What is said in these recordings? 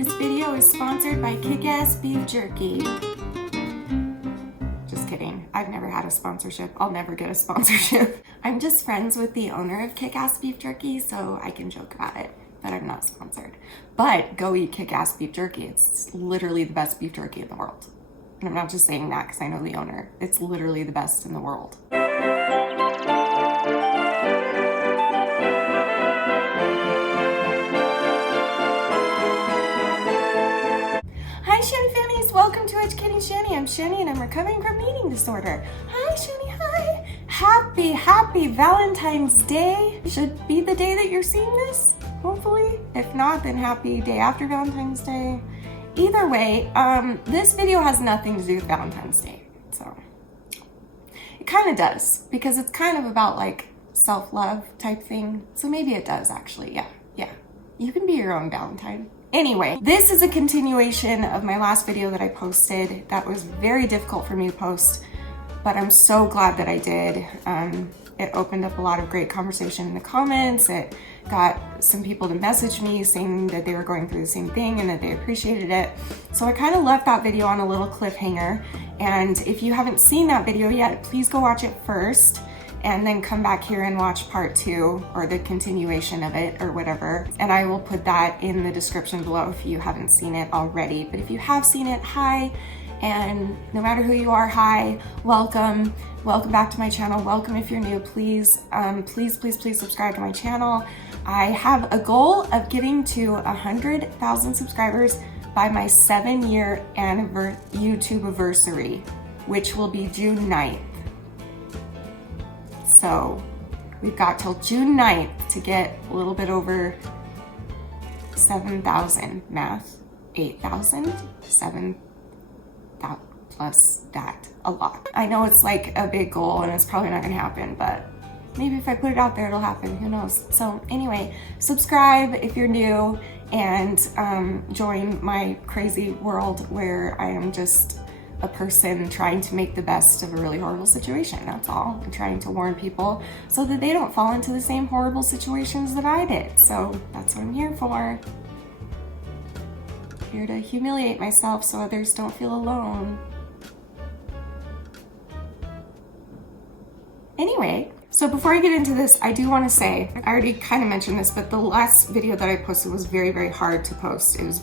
This video is sponsored by Kick-Ass Beef Jerky. Just kidding. I've never had a sponsorship. I'll never get a sponsorship. I'm just friends with the owner of Kick-Ass Beef Jerky, so I can joke about it, but I'm not sponsored. But go eat Kick-Ass Beef Jerky. It's literally the best beef jerky in the world. And I'm not just saying that because I know the owner. It's literally the best in the world. Hi Shani Fannies, welcome to Educating Shani. I'm Shani and I'm recovering from an eating disorder. Hi Shani, hi. Happy Valentine's Day. Should be the day that you're seeing this, hopefully. If not, then happy day after Valentine's Day. Either way, this video has nothing to do with Valentine's Day. So it kind of does, because it's kind of about like self-love type thing. So maybe it does actually, yeah. You can be your own Valentine. Anyway, this is a continuation of my last video that I posted. That was very difficult for me to post, but I'm so glad that I did. It opened up a lot of great conversation in the comments. It got some people to message me saying that they were going through the same thing and that they appreciated it. So I kind of left that video on a little cliffhanger. And if you haven't seen that video yet, please go watch it first and then come back here and watch part 2 or the continuation of it or whatever. And I will put that in the description below if you haven't seen it already. But if you have seen it, hi. And no matter who you are, hi, welcome. Welcome back to my channel. Welcome if you're new. Please subscribe to my channel. I have a goal of getting to 100,000 subscribers by my 7-year YouTube anniversary, which will be June 9th. So we've got till June 9th to get a little bit over 7,000, math, 8,000, 7,000 plus that, a lot. I know it's like a big goal and it's probably not gonna happen, but maybe if I put it out there, it'll happen, who knows? So anyway, subscribe if you're new and join my crazy world where I am just a person trying to make the best of a really horrible situation, that's all. I'm trying to warn people so that they don't fall into the same horrible situations that I did. So that's what I'm here for. Here to humiliate myself so others don't feel alone. Anyway, so before I get into this, I do want to say, I already kind of mentioned this, but the last video that I posted was very, very hard to post. It was a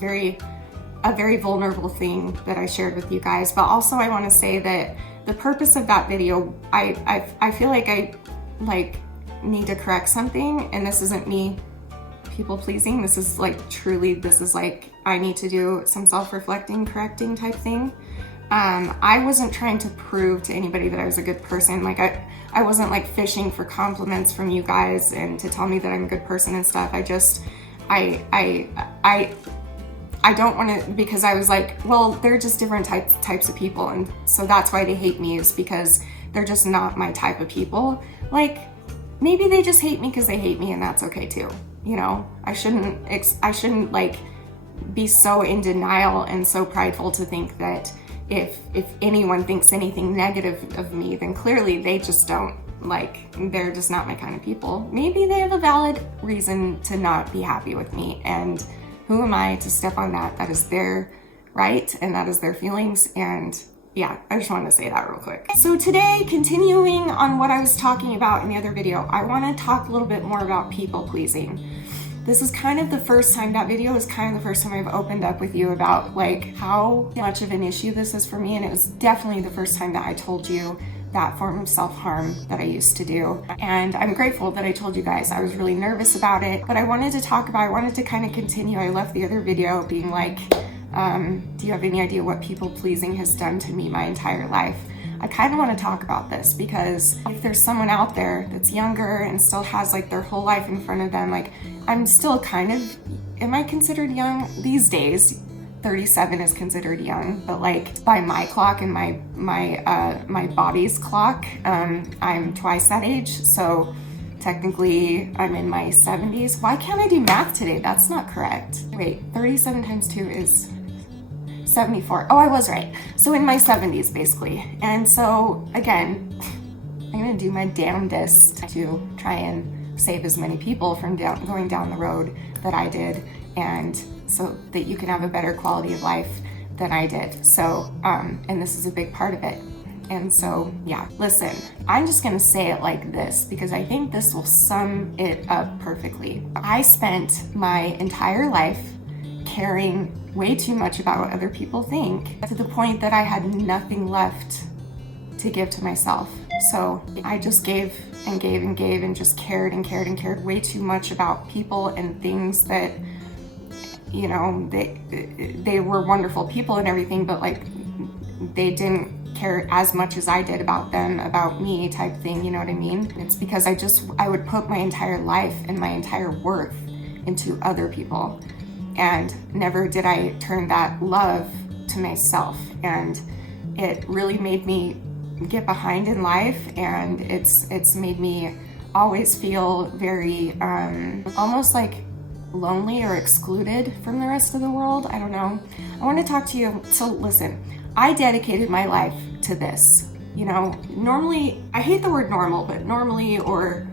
very vulnerable thing that I shared with you guys, but also I want to say that the purpose of that video, I feel like I need to correct something, and this isn't me people pleasing. This is like truly, this is like I need to do some self-reflecting, correcting type thing. I wasn't trying to prove to anybody that I was a good person. Like I wasn't like fishing for compliments from you guys and to tell me that I'm a good person and stuff. I don't want to, because I was like, well, they're just different types of people, and so that's why they hate me, is because they're just not my type of people. Like, maybe they just hate me because they hate me, and that's okay too. You know, I shouldn't like be so in denial and so prideful to think that if anyone thinks anything negative of me, then clearly they just don't, like, they're just not my kind of people. Maybe they have a valid reason to not be happy with me, and who am I to step on that? That is their right, and that is their feelings, and yeah, I just wanted to say that real quick. So today, continuing on what I was talking about in the other video, I want to talk a little bit more about people pleasing. This is kind of the first time, that video is kind of the first time I've opened up with you about like how much of an issue this is for me, and it was definitely the first time that I told you that form of self-harm that I used to do. And I'm grateful that I told you guys. I was really nervous about it, but I wanted to kind of continue. I left the other video being like, do you have any idea what people pleasing has done to me my entire life? I kind of want to talk about this because if there's someone out there that's younger and still has like their whole life in front of them, like I'm still kind of, am I considered young these days? 37 is considered young, but like by my clock and my body's clock, I'm twice that age. So technically I'm in my 70s. Why can't I do math today? That's not correct. Wait, 37 times 2 is 74. Oh, I was right. So in my 70s basically. And so again, I'm gonna do my damnedest to try and save as many people from going down the road that I did. And so that you can have a better quality of life than I did. So, and this is a big part of it. And so, yeah, listen, I'm just gonna say it like this because I think this will sum it up perfectly. I spent my entire life caring way too much about what other people think, to the point that I had nothing left to give to myself. So I just gave and gave and gave and just cared and cared and cared way too much about people and things that, you know, they were wonderful people and everything, but like they didn't care as much as I did about them, about me type thing, you know what I mean? It's because I would put my entire life and my entire worth into other people, and never did I turn that love to myself. And it really made me get behind in life, and it's made me always feel very almost like lonely or excluded from the rest of the world. I don't know. I want to talk to you. So listen, I dedicated my life to this. You know, normally, I hate the word normal, but normally or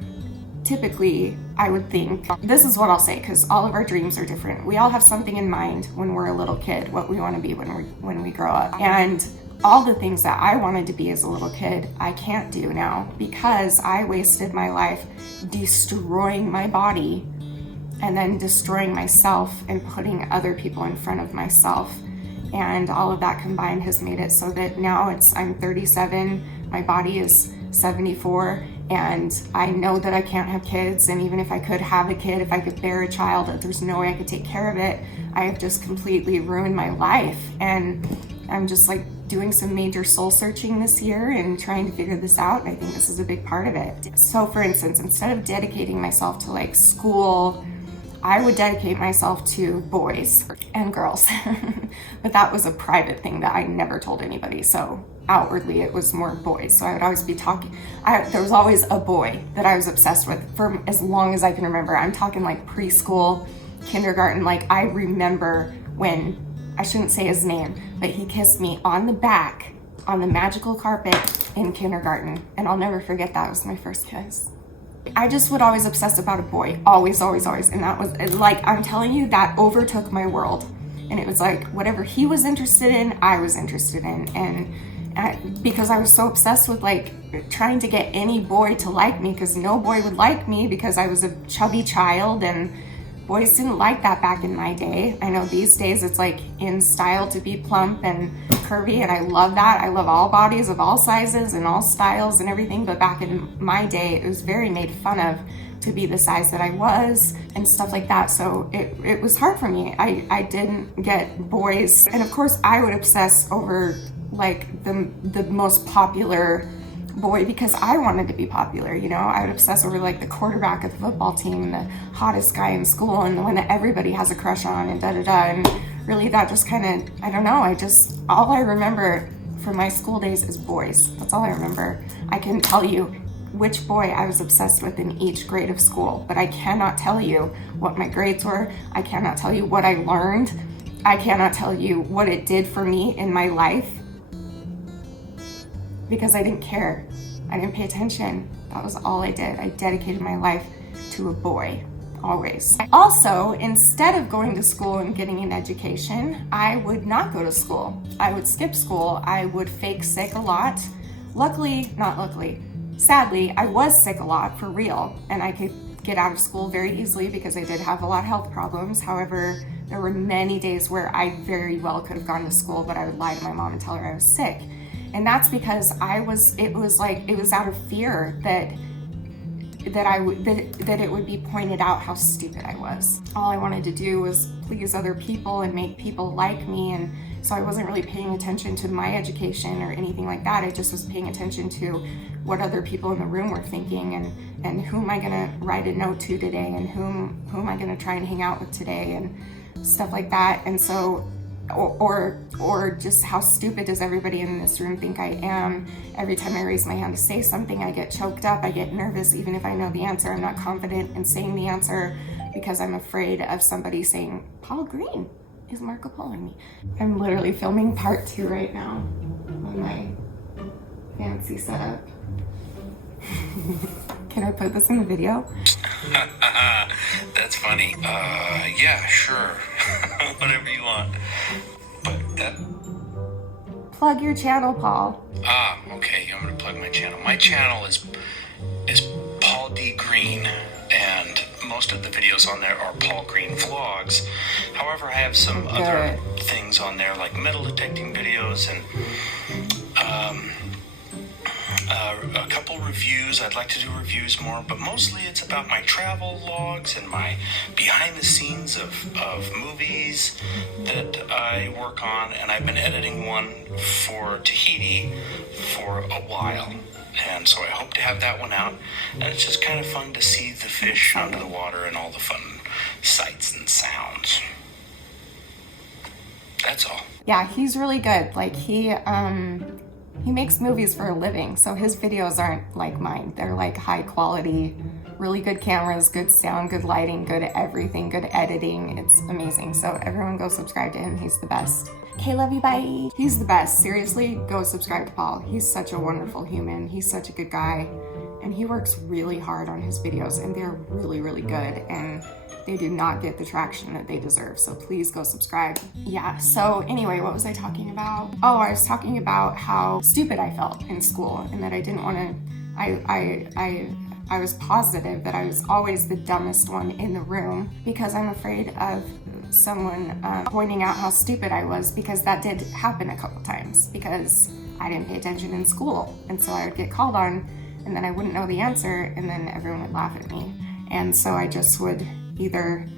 typically I would think, this is what I'll say, because all of our dreams are different. We all have something in mind when we're a little kid, what we want to be when we grow up. And all the things that I wanted to be as a little kid, I can't do now because I wasted my life destroying my body and then destroying myself and putting other people in front of myself. And all of that combined has made it so that now I'm 37, my body is 74, and I know that I can't have kids. And even if I could have a kid, if I could bear a child, there's no way I could take care of it. I have just completely ruined my life. And I'm just like doing some major soul searching this year and trying to figure this out. And I think this is a big part of it. So for instance, instead of dedicating myself to like school, I would dedicate myself to boys and girls, but that was a private thing that I never told anybody. So outwardly it was more boys. So I would always be talking, there was always a boy that I was obsessed with for as long as I can remember. I'm talking like preschool, kindergarten. Like I remember when, I shouldn't say his name, but he kissed me on the back on the magical carpet in kindergarten. And I'll never forget that. It was my first kiss. I just would always obsess about a boy, always, always, always. And that was like, I'm telling you, that overtook my world. And it was like, whatever he was interested in, I was interested in. And because I was so obsessed with like trying to get any boy to like me, because no boy would like me because I was a chubby child, and boys didn't like that back in my day. I know these days it's like in style to be plump and curvy, and I love that. I love all bodies of all sizes and all styles and everything, but back in my day it was very made fun of to be the size that I was and stuff like that. So it was hard for me. I didn't get boys, and of course I would obsess over like the most popular boy because I wanted to be popular, you know. I would obsess over like the quarterback of the football team and the hottest guy in school and the one that everybody has a crush on and da-da-da. And really that just kind of, I don't know, all I remember from my school days is boys. That's all I remember. I can tell you which boy I was obsessed with in each grade of school, but I cannot tell you what my grades were. I cannot tell you what I learned. I cannot tell you what it did for me in my life, because I didn't care. I didn't pay attention. That was all I did. I dedicated my life to a boy, always. Also, instead of going to school and getting an education, I would not go to school. I would skip school. I would fake sick a lot. Sadly, I was sick a lot for real, and I could get out of school very easily because I did have a lot of health problems. However, there were many days where I very well could have gone to school, but I would lie to my mom and tell her I was sick. And that's because it was out of fear that it would be pointed out how stupid I was. All I wanted to do was please other people and make people like me, and so I wasn't really paying attention to my education or anything like that. I just was paying attention to what other people in the room were thinking, and who am I gonna write a note to today, and who am I gonna try and hang out with today, and stuff like that. And so or just how stupid does everybody in this room think I am? Every time I raise my hand to say something, I get choked up, I get nervous. Even if I know the answer, I'm not confident in saying the answer because I'm afraid of somebody saying, Paul Green is Marco Poloing me. I'm literally filming part 2 right now on my fancy setup. Can I put this in the video? That's funny. Yeah, sure. Whatever you want. But that... Plug your channel, Paul. Okay, I'm gonna plug my channel. My channel is Paul D. Green, and most of the videos on there are Paul Green vlogs. However, I have some other things on there, like metal detecting videos and a couple reviews. I'd like to do reviews more, but mostly it's about my travel logs and my behind the scenes of movies that I work on, and I've been editing one for Tahiti for a while, and so I hope to have that one out. And it's just kind of fun to see the fish under the water and all the fun sights and sounds. That's all. Yeah, he's really good. Like, he makes movies for a living, so his videos aren't like mine. They're like high quality, really good cameras, good sound, good lighting, good everything, good editing. It's amazing. So everyone go subscribe to him. He's the best. Okay, love you, bye. He's the best. Seriously, go subscribe to Paul. He's such a wonderful human. He's such a good guy. And he works really hard on his videos, and they're really, really good. And they do not get the traction that they deserve. So please go subscribe. Yeah, so anyway, what was I talking about? Oh, I was talking about how stupid I felt in school, and that I didn't want to, I was positive that I was always the dumbest one in the room because I'm afraid of someone pointing out how stupid I was, because that did happen a couple times because I didn't pay attention in school. And so I would get called on, and then I wouldn't know the answer, and then everyone would laugh at me. And so I just would either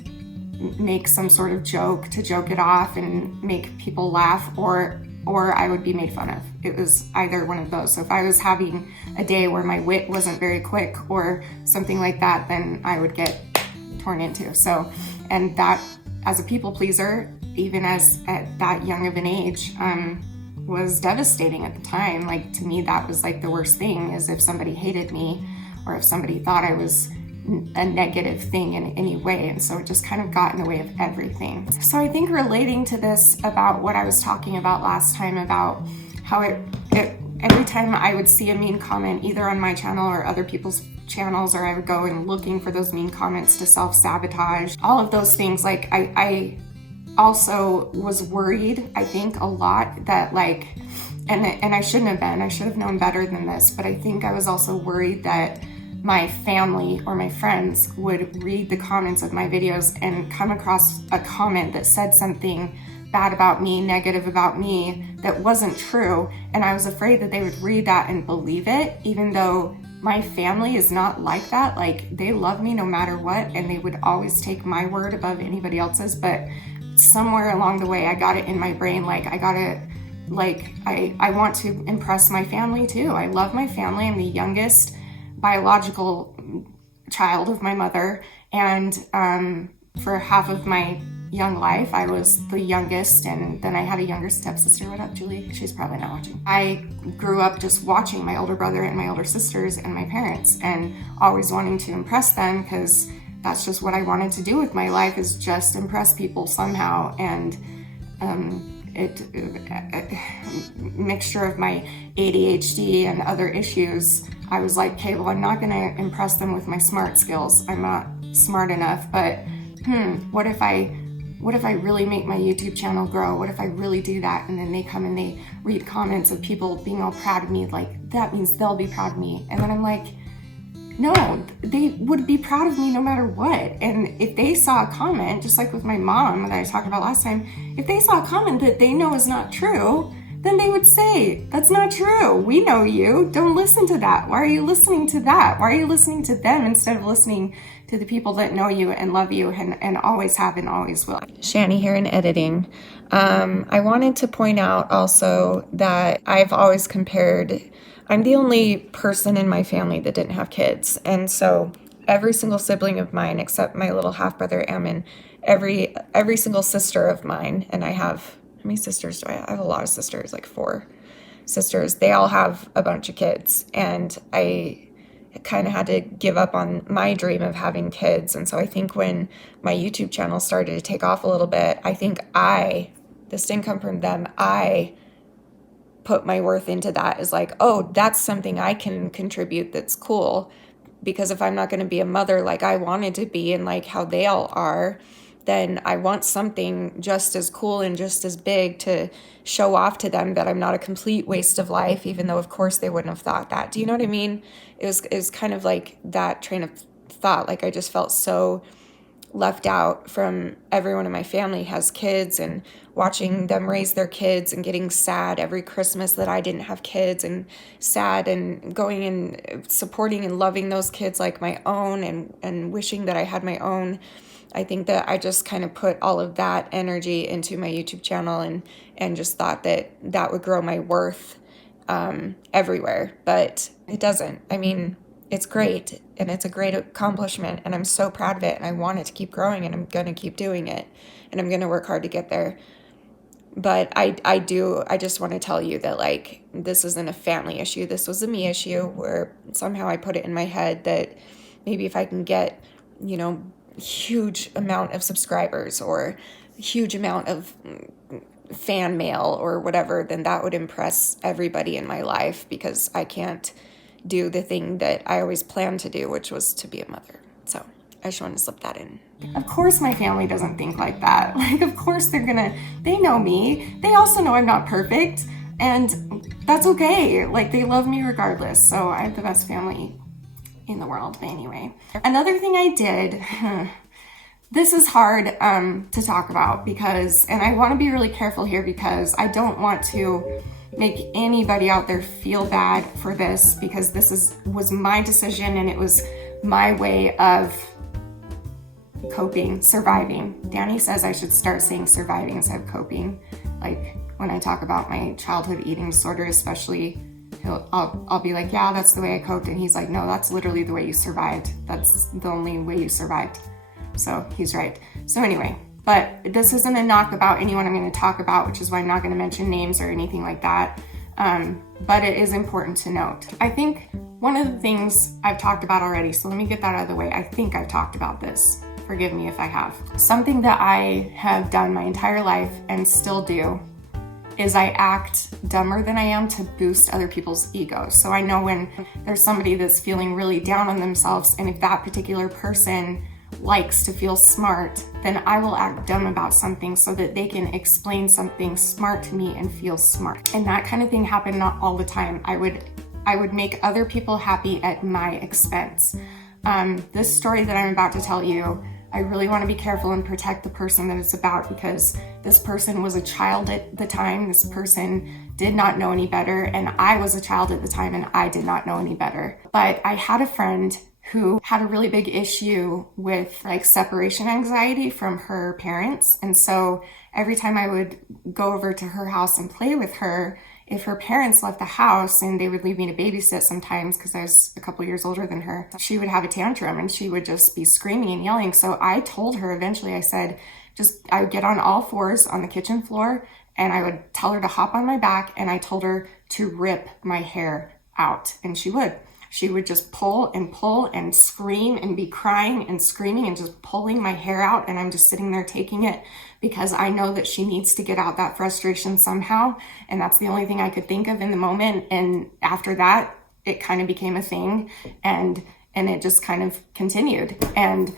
make some sort of joke to joke it off and make people laugh, or I would be made fun of. It was either one of those. So if I was having a day where my wit wasn't very quick or something like that, then I would get torn into. So, and that, as a people pleaser, even as at that young of an age, was devastating at the time. Like, to me, that was like the worst thing, is if somebody hated me or if somebody thought I was a negative thing in any way. And so it just kind of got in the way of everything. So I think relating to this about what I was talking about last time, about how every time I would see a mean comment either on my channel or other people's channels, or I would go and looking for those mean comments to self-sabotage, all of those things, like I also was worried, I think, a lot that, like, and I shouldn't have been, I should have known better than this, but I think I was also worried that my family or my friends would read the comments of my videos and come across a comment that said something bad about me, negative about me, that wasn't true. And I was afraid that they would read that and believe it, even though my family is not like that. Like, they love me no matter what, and they would always take my word above anybody else's. But somewhere along the way, I got it in my brain, like, I want to impress my family too. I love my family. I'm the youngest biological child of my mother, and for half of my young life I was the youngest, and then I had a younger stepsister. What up, Julie? She's probably not watching. I grew up just watching my older brother and my older sisters and my parents, and always wanting to impress them, because that's just what I wanted to do with my life, is just impress people somehow. And mixture of my ADHD and other issues, I was like, okay, well, I'm not gonna impress them with my smart skills. I'm not smart enough, but what if I really make my YouTube channel grow? What if I really do that? And then they come and they read comments of people being all proud of me, like, that means they'll be proud of me. And then I'm like, no, they would be proud of me no matter what. And if they saw a comment, just like with my mom that I talked about last time, if they saw a comment that they know is not true, then they would say, that's not true. We know you. Don't listen to that. Why are you listening to that? Why are you listening to them instead of listening to the people that know you and love you and always have and always will? Shani here in editing. I wanted to point out also that I've always compared, I'm the only person in my family that didn't have kids. And so every single sibling of mine, except my little half-brother Ammon, every single sister of mine, and I have, how many sisters do I have? I have a lot of sisters, like 4 sisters. They all have a bunch of kids. And I kind of had to give up on my dream of having kids. And so I think when my YouTube channel started to take off a little bit, I think this didn't come from them. I put my worth into that is like, oh, that's something I can contribute that's cool. Because if I'm not going to be a mother like I wanted to be and like how they all are, then I want something just as cool and just as big to show off to them that I'm not a complete waste of life, even though of course they wouldn't have thought that. Do you know what I mean? It was kind of like that train of thought. Like I just felt so left out from everyone in my family has kids, and watching them raise their kids and getting sad every Christmas that I didn't have kids, and sad and going and supporting and loving those kids like my own, and wishing that I had my own. I think that I just kind of put all of that energy into my YouTube channel and just thought that that would grow my worth everywhere, but it doesn't. I mean, it's great and it's a great accomplishment and I'm so proud of it and I want it to keep growing and I'm going to keep doing it and I'm going to work hard to get there. But I just want to tell you that like, this isn't a family issue. This was a me issue where somehow I put it in my head that maybe if I can get, you know, huge amount of subscribers or huge amount of fan mail or whatever, then that would impress everybody in my life because I can't do the thing that I always planned to do, which was to be a mother. So I just wanted to slip that in. Of course my family doesn't think like that. Like, of course they know me. They also know I'm not perfect and that's okay. Like, they love me regardless. So I have the best family in the world. But anyway, another thing I did, this is hard to talk about because, and I want to be really careful here because I don't want to make anybody out there feel bad for this because this was my decision and it was my way of coping, surviving. Danny says I should start saying surviving instead of coping. Like when I talk about my childhood eating disorder, especially, I'll be like, yeah, that's the way I coped. And he's like, no, that's literally the way you survived. That's the only way you survived. So he's right. So anyway, but this isn't a knock about anyone I'm going to talk about, which is why I'm not going to mention names or anything like that. But it is important to note. I think one of the things I've talked about already, so let me get that out of the way. I think I've talked about this. Forgive me if I have. Something that I have done my entire life and still do is I act dumber than I am to boost other people's egos. So I know when there's somebody that's feeling really down on themselves, and if that particular person likes to feel smart, then I will act dumb about something so that they can explain something smart to me and feel smart. And that kind of thing happened not all the time. I would make other people happy at my expense. This story that I'm about to tell you, I really want to be careful and protect the person that it's about because this person was a child at the time. This person did not know any better, and I was a child at the time and I did not know any better. But I had a friend who had a really big issue with like separation anxiety from her parents. And so every time I would go over to her house and play with her, if her parents left the house and they would leave me to babysit sometimes because I was a couple years older than her, she would have a tantrum and she would just be screaming and yelling. So I told her eventually, I said, I would get on all fours on the kitchen floor and I would tell her to hop on my back and I told her to rip my hair out. And she would. She would just pull and scream and be crying and screaming and just pulling my hair out. And I'm just sitting there taking it because I know that she needs to get out that frustration somehow. And that's the only thing I could think of in the moment. And after that, it kind of became a thing and it just kind of continued. And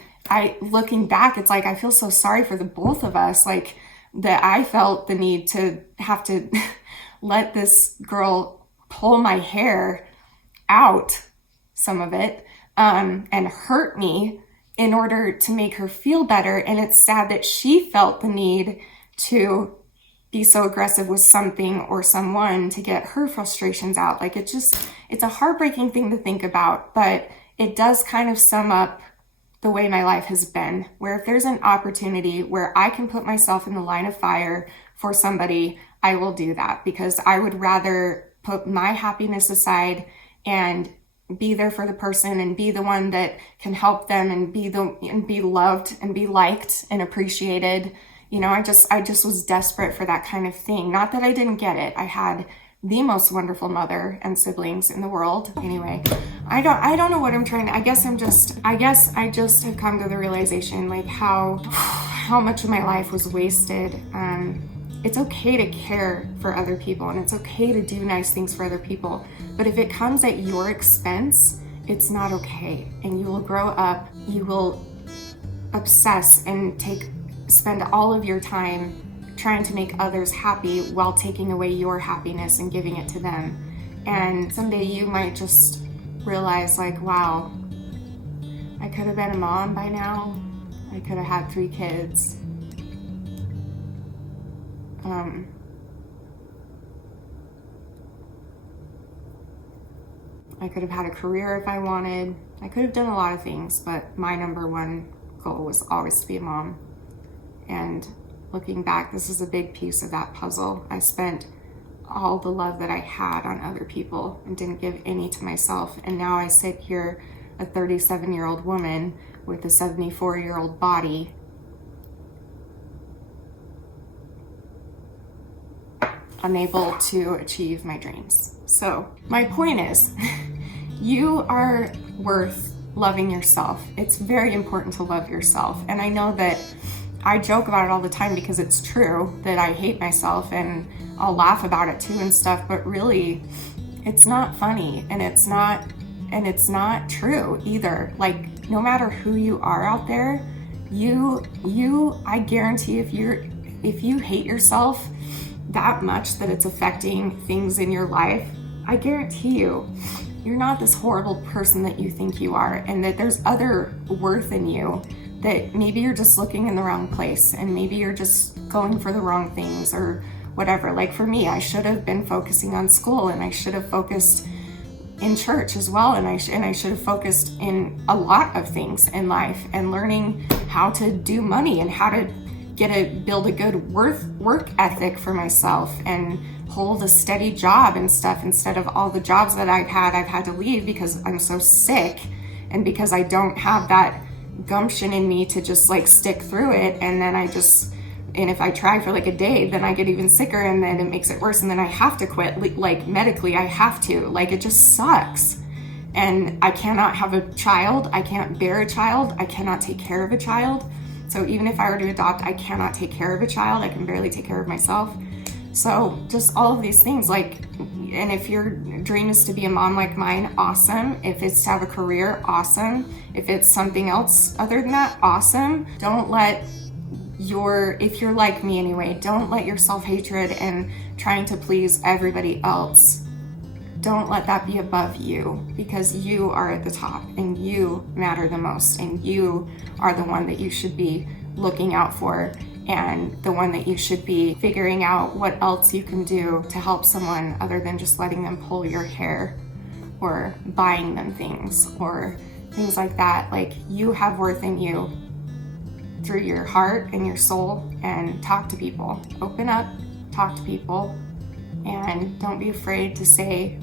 looking back, it's like, I feel so sorry for the both of us. Like that I felt the need to have to let this girl pull my hair out, some of it, and hurt me in order to make her feel better. And it's sad that she felt the need to be so aggressive with something or someone to get her frustrations out. Like it's a heartbreaking thing to think about, but it does kind of sum up the way my life has been, where if there's an opportunity where I can put myself in the line of fire for somebody, I will do that because I would rather put my happiness aside and be there for the person and be the one that can help them and be loved and be liked and appreciated. You know, I just was desperate for that kind of thing. Not that I didn't get it. I had the most wonderful mother and siblings in the world. Anyway, I don't know what I'm trying to, I guess I just have come to the realization like how much of my life was wasted it's okay to care for other people and it's okay to do nice things for other people. But if it comes at your expense, it's not okay. And you will grow up, you will obsess and spend all of your time trying to make others happy while taking away your happiness and giving it to them. And someday you might just realize like, wow, I could have been a mom by now. I could have had 3 kids. I could have had a career if I wanted. I could have done a lot of things, but my number one goal was always to be a mom. And looking back, this is a big piece of that puzzle. I spent all the love that I had on other people and didn't give any to myself. And now I sit here, a 37-year-old woman with a 74-year-old body, unable to achieve my dreams. So my point is, you are worth loving yourself. It's very important to love yourself. And I know that I joke about it all the time because it's true that I hate myself and I'll laugh about it too and stuff, but really it's not funny and it's not true either. Like, no matter who you are out there, I guarantee if you hate yourself that much that it's affecting things in your life, I guarantee you're not this horrible person that you think you are, and that there's other worth in you, that maybe you're just looking in the wrong place and maybe you're just going for the wrong things or whatever. Like for me, I should have been focusing on school and I should have focused in church as well, and I should have focused in a lot of things in life and learning how to do money and how to build a good work ethic for myself and hold a steady job and stuff, instead of all the jobs that I've had to leave because I'm so sick and because I don't have that gumption in me to just like stick through it. And then and if I try for like a day, then I get even sicker and then it makes it worse. And then I have to quit, like medically I have to, like it just sucks. And I cannot have a child. I can't bear a child. I cannot take care of a child. So even if I were to adopt, I cannot take care of a child. I can barely take care of myself. So just all of these things, like, and if your dream is to be a mom like mine, awesome. If it's to have a career, awesome. If it's something else other than that, awesome. If you're like me anyway, don't let your self-hatred and trying to please everybody else, don't let that be above you, because you are at the top and you matter the most and you are the one that you should be looking out for and the one that you should be figuring out what else you can do to help someone other than just letting them pull your hair or buying them things or things like that. Like, you have worth in you through your heart and your soul, and talk to people. Open up, talk to people, and don't be afraid to say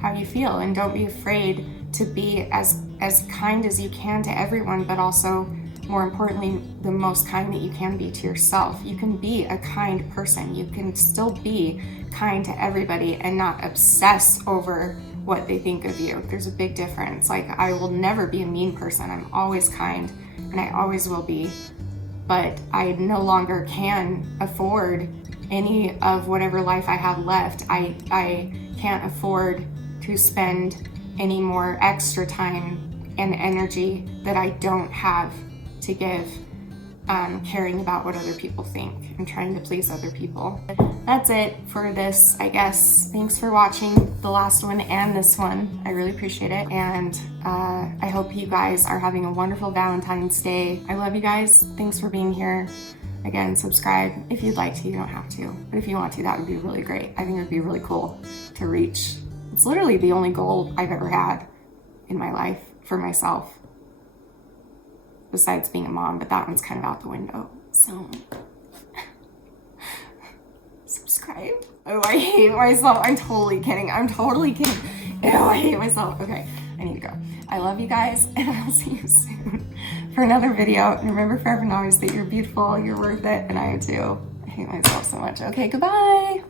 how you feel, and don't be afraid to be as kind as you can to everyone, but also, more importantly, the most kind that you can be to yourself. You can be a kind person. You can still be kind to everybody and not obsess over what they think of you. There's a big difference. Like, I will never be a mean person. I'm always kind, and I always will be, but I no longer can afford any of whatever life I have left. I can't afford to spend any more extra time and energy that I don't have to give caring about what other people think and trying to please other people. That's it for this, I guess. Thanks for watching the last one and this one. I really appreciate it, and I hope you guys are having a wonderful Valentine's Day. I love you guys. Thanks for being here. Again, subscribe if you'd like to. You don't have to, but if you want to, that would be really great. I think it would be really cool to reach. It's literally the only goal I've ever had in my life for myself, besides being a mom, but that one's kind of out the window. So subscribe. Oh, I hate myself. I'm totally kidding. Ew, I hate myself. Okay, I need to go. I love you guys, and I'll see you soon for another video. And remember forever and always that you're beautiful, you're worth it, and I am too. I hate myself so much. Okay, goodbye.